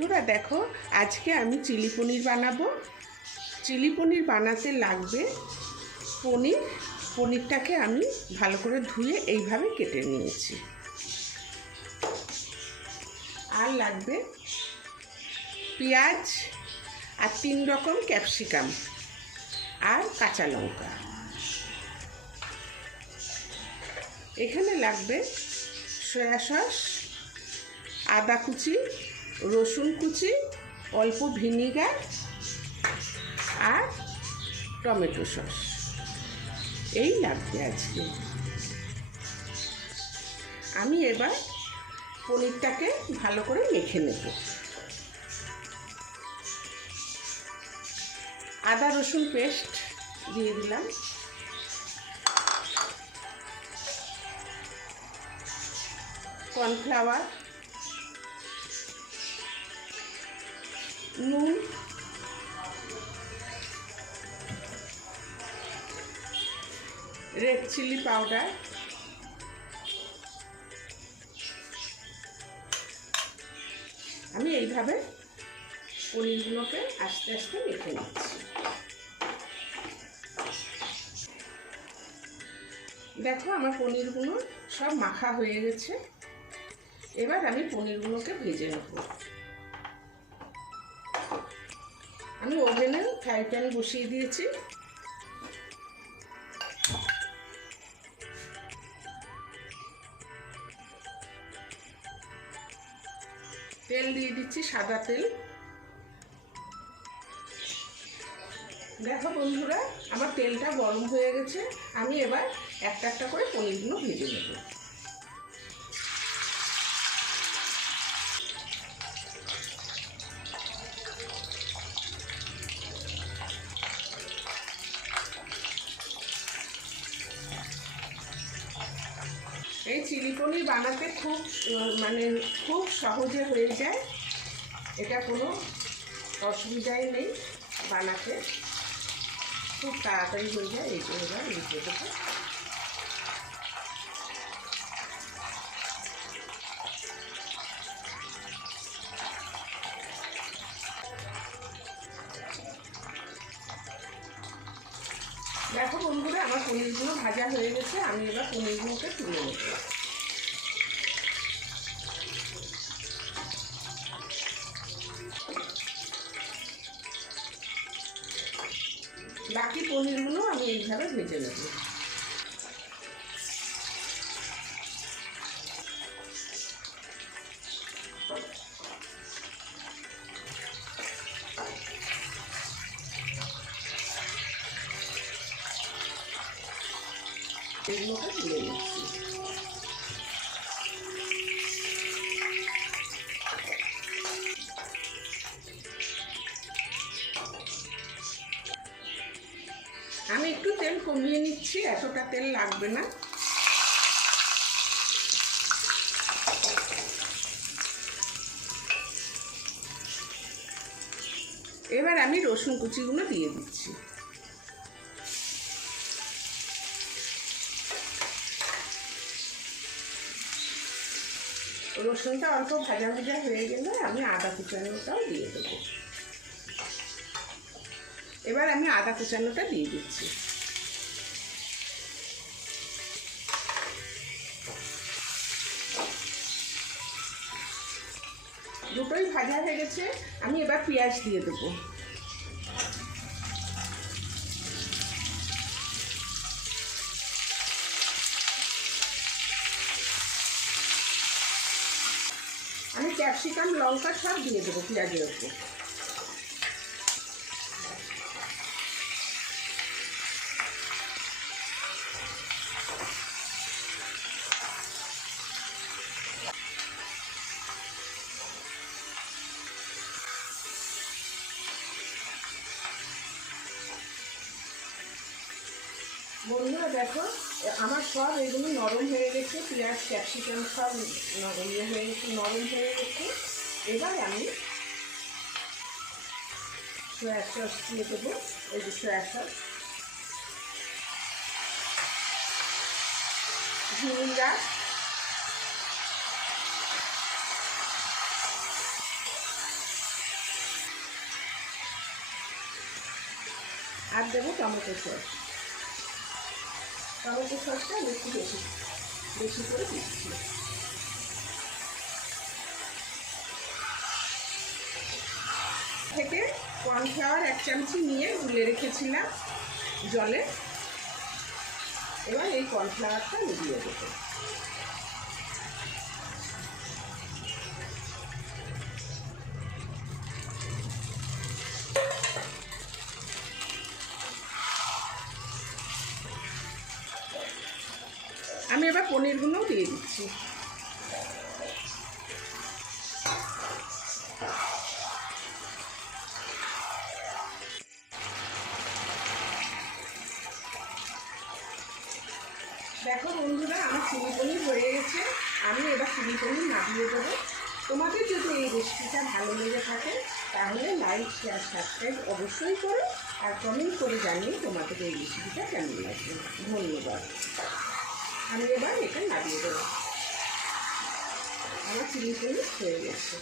বন্ধুরা, দেখো, আজকে আমি চিলি পনির বানাবো। চিলি পনির বানাতে লাগবে পনির। পনিরটাকে আমি ভালো করে ধুয়ে এইভাবে কেটে নিয়েছি। আর লাগবে পেঁয়াজ আর তিন রকম ক্যাপসিকাম আর কাঁচা লঙ্কা। এখানে লাগবে সয়া সস, আদা কুচি, রসুন কুচি, অল্প ভিনিগার আর টমেটো সস। এই লাগবে আজকে। আমি এবার পনিরটাকে ভালো করে মেখে নেব। আদা রসুন পেস্ট দিয়ে দিলাম। কর্নফ্লাওয়ার নুন রেড চিলি পাউডার আমি এইভাবে পনিরগুলোকে আস্তে আস্তে মেখে নিচ্ছি। দেখো আমার পনিরগুলো সব মাখা হয়ে গেছে। এবার আমি পনিরগুলোকে ভেজে নেব। আমি ওভেনে ফ্রাই প্যান বসিয়ে দিয়েছি। তেল দিয়ে দিচ্ছি সাদা তেল। দেখো বন্ধুরা, আমার তেলটা গরম হয়ে গেছে। আমি এবার একটা একটা করে পনিরগুলো ভেজে নেব। এই চিলি পনির বানাতে খুব মানে খুব সহজে হয়ে যায়। এটা কোনো অসুবিধাই নেই বানাতে। খুব তাড়াতাড়ি হয়ে যায়, এই এই দেখো বন্ধুরা, আমার পনিরগুলো ভাজা হয়ে গেছে, আমি এবার পনিরগুলোকে তুলে নেব। এগুলোকে তুলে নিচ্ছি আমি একটু তেল কমিয়ে নিচ্ছি, এতটা তেল লাগবে না। এবার আমি রসুন কুচিগুলো দিয়ে দিচ্ছি। রসুনটা অল্প ভাজা ভাজা হয়ে গেলে আমি আদা কুচানোটাও দিয়ে দেবো। এবার আমি আদা কুচানোটা দিয়ে দিচ্ছি। দুটোই ভাজা হয়ে গেছে, আমি এবার পেঁয়াজ দিয়ে দেবো। ক্যাপসিকাম লঙ্কা সব দিয়ে দেবো পেঁয়াজের ওপর। বন্ধুরা দেখো আমার সব এগুলো নরম হয়ে গেছে, পেঁয়াজ, ক্যাপসিকাম সব নরম ইয়ে হয়ে গেছে, নরম হয়ে গেছে। এবার আমি সয়া সস দিয়ে দেবো, এই যে সয়া সস ভিনিগার আর দেবো টমেটো সস টমেটো সসটা বেশি বেশি বেশি করে দিচ্ছি। থেকে কর্নফ্লাওয়ার এক চামচি নিয়ে গুলে রেখেছিলাম জলে। এবার এই কর্নফ্লাওয়ারটা মিলিয়ে দেবো। এবার পনিরগুলোও দিয়ে দিচ্ছি। দেখো বন্ধুরা, আমার চিলি পনির হয়ে গেছে। আমি এবার চিলি পনির নামিয়ে দেবো। তোমাদের যদি এই রেসিপিটা ভালো লেগে থাকে, তাহলে লাইক শেয়ার সাবস্ক্রাইব অবশ্যই করো। আর কমেন্ট করে জানিয়ে তোমাদের এই রেসিপিটা কেমন লাগবে ধন্যবাদ। আমি এবার এটা লাগিয়ে দেবো। আমার চিলি পনির হয়ে গেছে।